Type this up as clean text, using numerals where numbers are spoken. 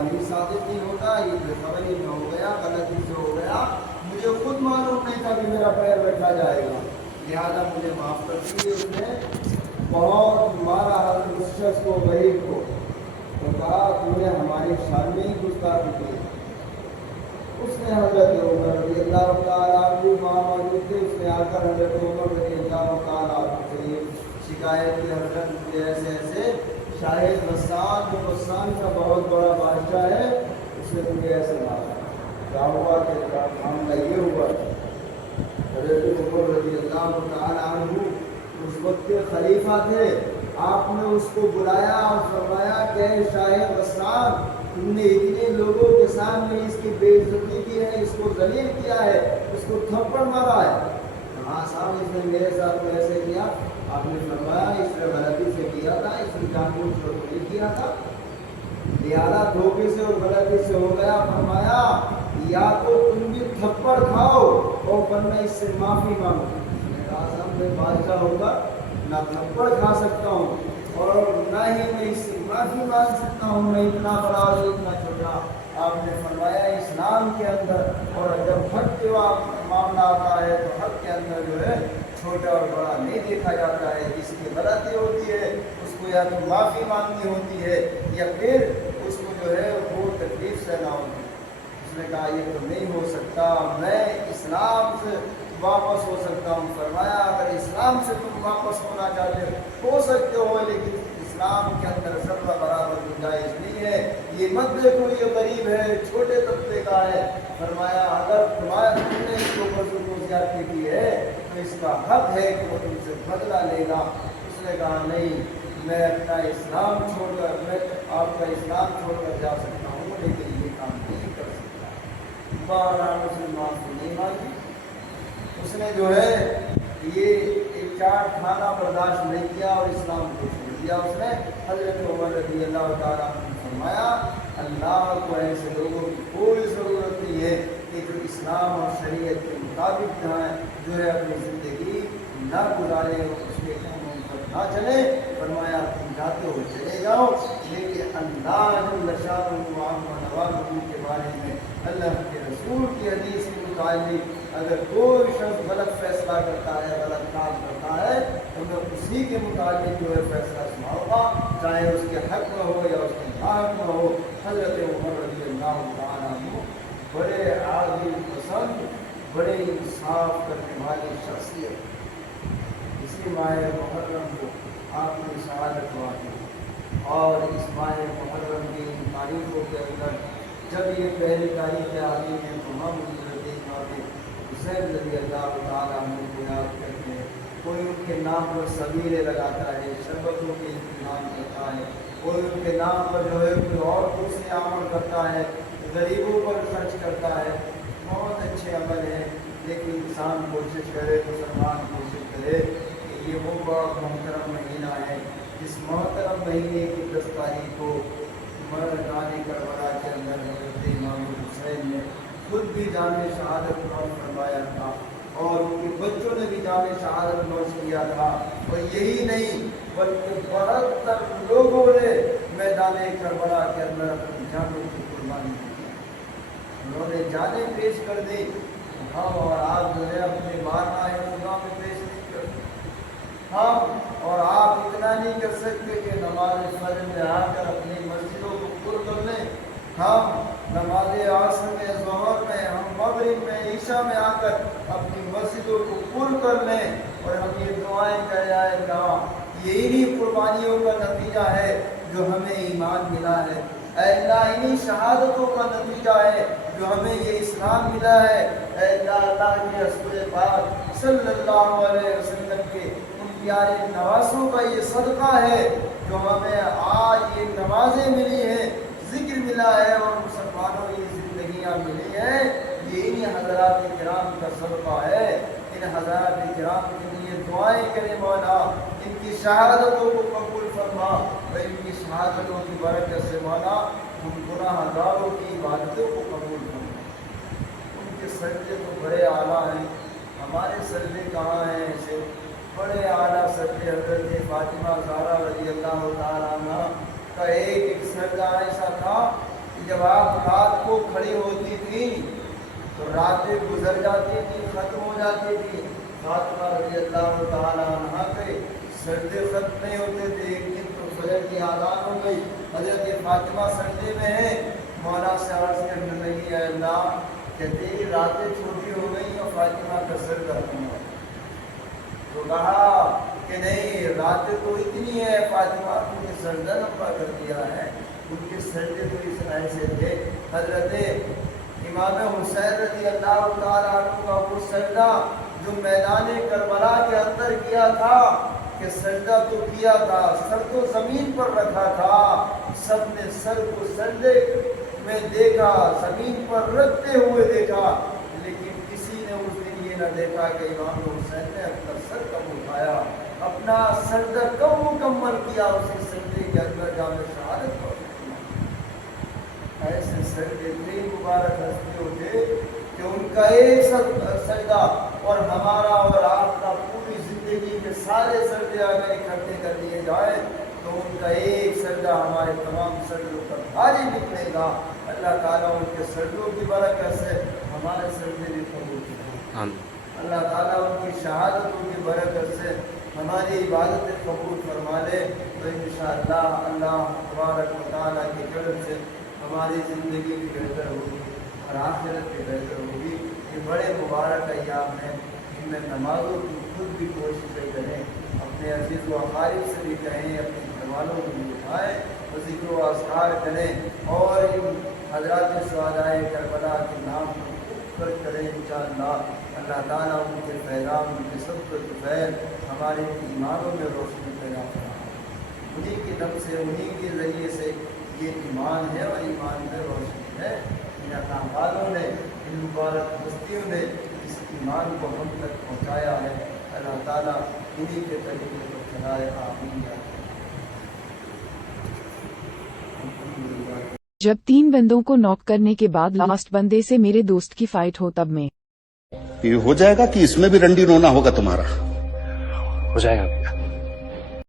अमल ही साबित नहीं होता, ये बेखबरी में हो गया, गलती से हो गया, मुझे खुद मालूम नहीं था कि मेरा पैर बैठा जाएगा, लिहाजा मुझे माफ़ कर दीजिए। उसने बहुत मारा हज़रत उस शख्स को, गरीब को, तो कहा तूने हमारी शान में ही गुस्ताखी की। उसने हज़रत उमर रज़ी अल्लाह तआला अन्हु वहाँ मौजूद थे, उसने आकर हज़रत उमर रज़ी अल्लाह तआला अन्हु से शिकायत की, हज़रत मुझे ऐसे ऐसे शाहिद गस्सान जो गस्सान का बहुत बड़ा बादशाह है, उसने मुझे ऐसे मारा, क्या हुआ कि मामला ये हुआ। हज़रत उमर रज़ी अल्लाह तआला अन्हु उस वक्त के खलीफा थे, आपने उसको बुलाया और फरमाया कि शाहिद गस्सान, तुमने इतने लोगों के सामने इसकी बेइज्जती की है, इसको जलील किया है, उसको थप्पड़ मारा है। हाँ साहब, इसने मेरे साथ में ऐसे किया। आपने फरमाया इसने गलती से किया था, इसने जानबूझकर नहीं किया था, लिहाजा धोखे से और गलती से हो गया। फरमाया या तो तुम भी थप्पड़ खाओ और वरना इससे माफ़ी मांगो। उसने कहा साहब मैं बादशाह होगा, ना थप्पड़ खा सकता हूँ और ना ही मैं इससे माफ़ी मांग सकता हूँ, मैं इतना बड़ा और इतना छोटा। आपने फरमाया इस्लाम के अंदर और जब हक के मामला आता है तो हक के अंदर जो है छोटा और बड़ा नहीं देखा जाता है, जिसकी गलती होती है उसको या तो माफ़ी मांगनी होती है या फिर उसको जो है वो तकलीफ सहना होती है। उसने कहा ये तो नहीं हो सकता, मैं इस्लाम से वापस हो सकता हूँ। फरमाया अगर इस्लाम से तुम वापस होना चाहते हो सकते हो, लेकिन इस्लाम के अंदर ज़र्रा बराबर गुंजाइश नहीं है। ये मत देखो ये गरीब है, छोटे तबके का है। फरमाया अगर तुमने इसको बजू को ज्यादती की है तो इसका हक है कि वो तुमसे बदला लेगा। उसने कहा नहीं, मैं अपना इस्लाम छोड़कर, मैं आपका इस्लाम छोड़कर जा सकता हूँ, लेकिन ये काम नहीं कर सकता। बहरहाल उसने माफ़ी नहीं मांगी। उसने जो है ये एक चार खाना बर्दाश्त नहीं किया और इस्लाम को छोड़ दिया। उसने हज़रत उमर रज़ी अल्लाह तआला अन्हु फरमाया अल्लाह को ऐसे लोगों की कोई ज़रूरत नहीं है कि जो इस्लाम और शरीयत के मुताबिक जो है अपनी ज़िंदगी न गुजारे और उसके कानून पर ना चले। फरमाया तुम जाते हो चले जाओ, लेकिन अल्लाह के बारे में, अल्लाह के रसूल की हदीस के मुताबिक अगर कोई शख्स गलत फैसला करता है, गलत काम करता है, तो मैं उसी के मुताबिक जो है फैसला सुनाऊंगा, चाहे उसके हक में हो या उसके नाहक में हो। हज़रत उमर रज़ी अल्लाह तआला अन्हु बड़े आदिल पसंद, बड़े इंसाफ करने वाली शख्सियत। इसी माह मुहर्रम को आपने शहादत वाक़ई और इस माह मुहर्रम की तारीखों के अंदर जब ये पहली तारीख आती है तो हम हुसैन रज़ी अल्लाह तआला अन्हु को याद करते हैं। कोई उनके नाम पर सबीरे लगाता है, शरबतों के इंतजाम करता है, कोई उनके नाम पर जो है कोई और दूसरे अमल करता है, गरीबों पर खर्च करता है। बहुत अच्छे अमल हैं, लेकिन इंसान कोशिश करे, मुसलमान कोशिश करे कि ये वो बहुत मोहतरम महीना है जिस मोहतरम महीने की 10 तारीख को मर्दाने करबला के अंदर हज़रत इमाम हुसैन ने खुद भी जाने शहादत नौश फरमाया था और उनके बच्चों ने भी जाने शहादत नौश किया था। और यही नहीं बल्कि 72 लोगों ने मैदान करबला के अंदर अपनी जानों की कुर्बानी की, उन्होंने जाने पेश कर दी। हम और आप जो है अपने मारना है खुदा में पेश नहीं करते। हम और आप इतना नहीं कर सकते कि नमाज फजर में आकर अपनी मस्जिदों को पुर कर लें। हम नमाज आसर में, ज़ोहर में, हम मगरिब में, ईशा में आकर अपनी मस्जिदों को पुर कर लें और हम ये दुआएं कर जाए अल्लाह यही नहीं कुर्बानियों का नतीजा है जो हमें ईमान मिला है, अल्लाह इन्हीं शहादतों का नतीजा है जो हमें ये इस्लाम मिला है। अल्लाह के रसूल पाक सल्लल्लाहु अलैहि वसल्लम के उन प्यारे नवासों का ये सदका है जो हमें आज ये नमाजें मिली हैं, जिक्र मिला है और मुसलमानों की ज़िंदगियाँ मिली हैं। ये इन्हीं हज़रात किराम का सदका है। इन हज़रात किराम के लिए दुआएं करें मौला, इनकी शहादतों को कबूल फरमा और इनकी शहादतों की बरकत से मौला हम गुनाहगारों की इबादतों को कबूल फरमा। उनके सजदे तो बड़े आला हैं, हमारे सजदे कहाँ हैं ऐसे बड़े आला सजदे। हज़रत फातिमा ज़हरा रज़ी अल्लाह तआला अन्हा का एक सजदा ऐसा था कि جب آپ رات کو کھڑی ہوتی تھی تو راتیں گزر جاتی تھی، ختم ہو جاتی تھی. فاطمہ رضی اللہ تعالیٰ عنہ کے سجدے ختم نہیں ہوتے تھے. ایک دن تو فجر کی آذان ہو گئی، حضرت فاطمہ سجدے میں ہیں. مولا سے عرض کرنے لگی اے اللہ کہتے راتیں چھوٹی ہو گئی اور فاطمہ کا سجدہ کم ہو. تو کہا کہ نہیں، راتیں تو اتنی ہے فاطمہ کو نے سجدہ لمبا کر دیا ہے. ان کے سجدے تو اس ایسے تھے. حضرت امام حسین رضی اللہ تعالیٰ عنہ کا وہ سجدہ جو میدان کربلا کے اندر کیا تھا کہ سجدہ تو کیا تھا، سر تو زمین پر رکھا تھا، سب نے سر کو سجدے میں دیکھا، زمین پر رکھتے ہوئے دیکھا، لیکن کسی نے اس دن یہ نہ دیکھا کہ امام حسین نے اپنا سر کب اٹھایا، اپنا سجدہ کب مکمل کیا. اسی سجدے کے اندر جامع شہادت پڑھ. ایسے سجدے اتنے مبارک ہستے ہوتے کہ ان کا ایک سجدہ اور ہمارا اور آپ کا پوری زندگی کے سارے سجدے اگر اکٹھے کر دیے جائیں تو ان کا ایک سجدہ ہمارے تمام سجدوں پر بھاری نکلے گا. اللہ تعالیٰ ان کے سجدوں کی برکت سے ہمارے سجدے بھی قبول کرے. اللہ تعالیٰ ان کی شہادتوں کی برکت سے ہماری عبادتیں قبول فرما لے. تو انشاءاللہ اللہ تبارک و تعالیٰ کے کرم سے ہماری زندگی بھی بہتر ہوگی اور آخرت بھی بہتر ہوگی. یہ بڑے مبارک ایام ہیں، ان میں نمازوں کی خود بھی کوششیں کریں، اپنے عزیز و اقارب سے بھی کہیں، اپنے گھر والوں کو بھی اٹھائیں، ذکر و اذکار کریں اور ان حضرات شہدائے کربلا کے نام پر کریں انشاءاللہ. اللہ تعالیٰ ان کے پیغام، ان کے سب کے فیض ہمارے ایمانوں میں روشنی پیدا فرمائے. انہیں کے دم سے، انہیں کے ذریعے سے یہ ایمان ہے اور ایمان میں روشنی ہے. ان اللہ والوں نے، ان مبارک ہستیوں نے اس ایمان کو ہم تک پہنچایا ہے. اللہ تعالیٰ انہیں کے طریقے پر چلائے. آمین. جب 3 بندوں کو ناک کرنے کے بعد لاسٹ بندے سے میرے دوست کی فائٹ ہو تب میں یہ ہو جائے گا کہ اس میں بھی رنڈی رونا ہوگا تمہارا. ہو جائے گا.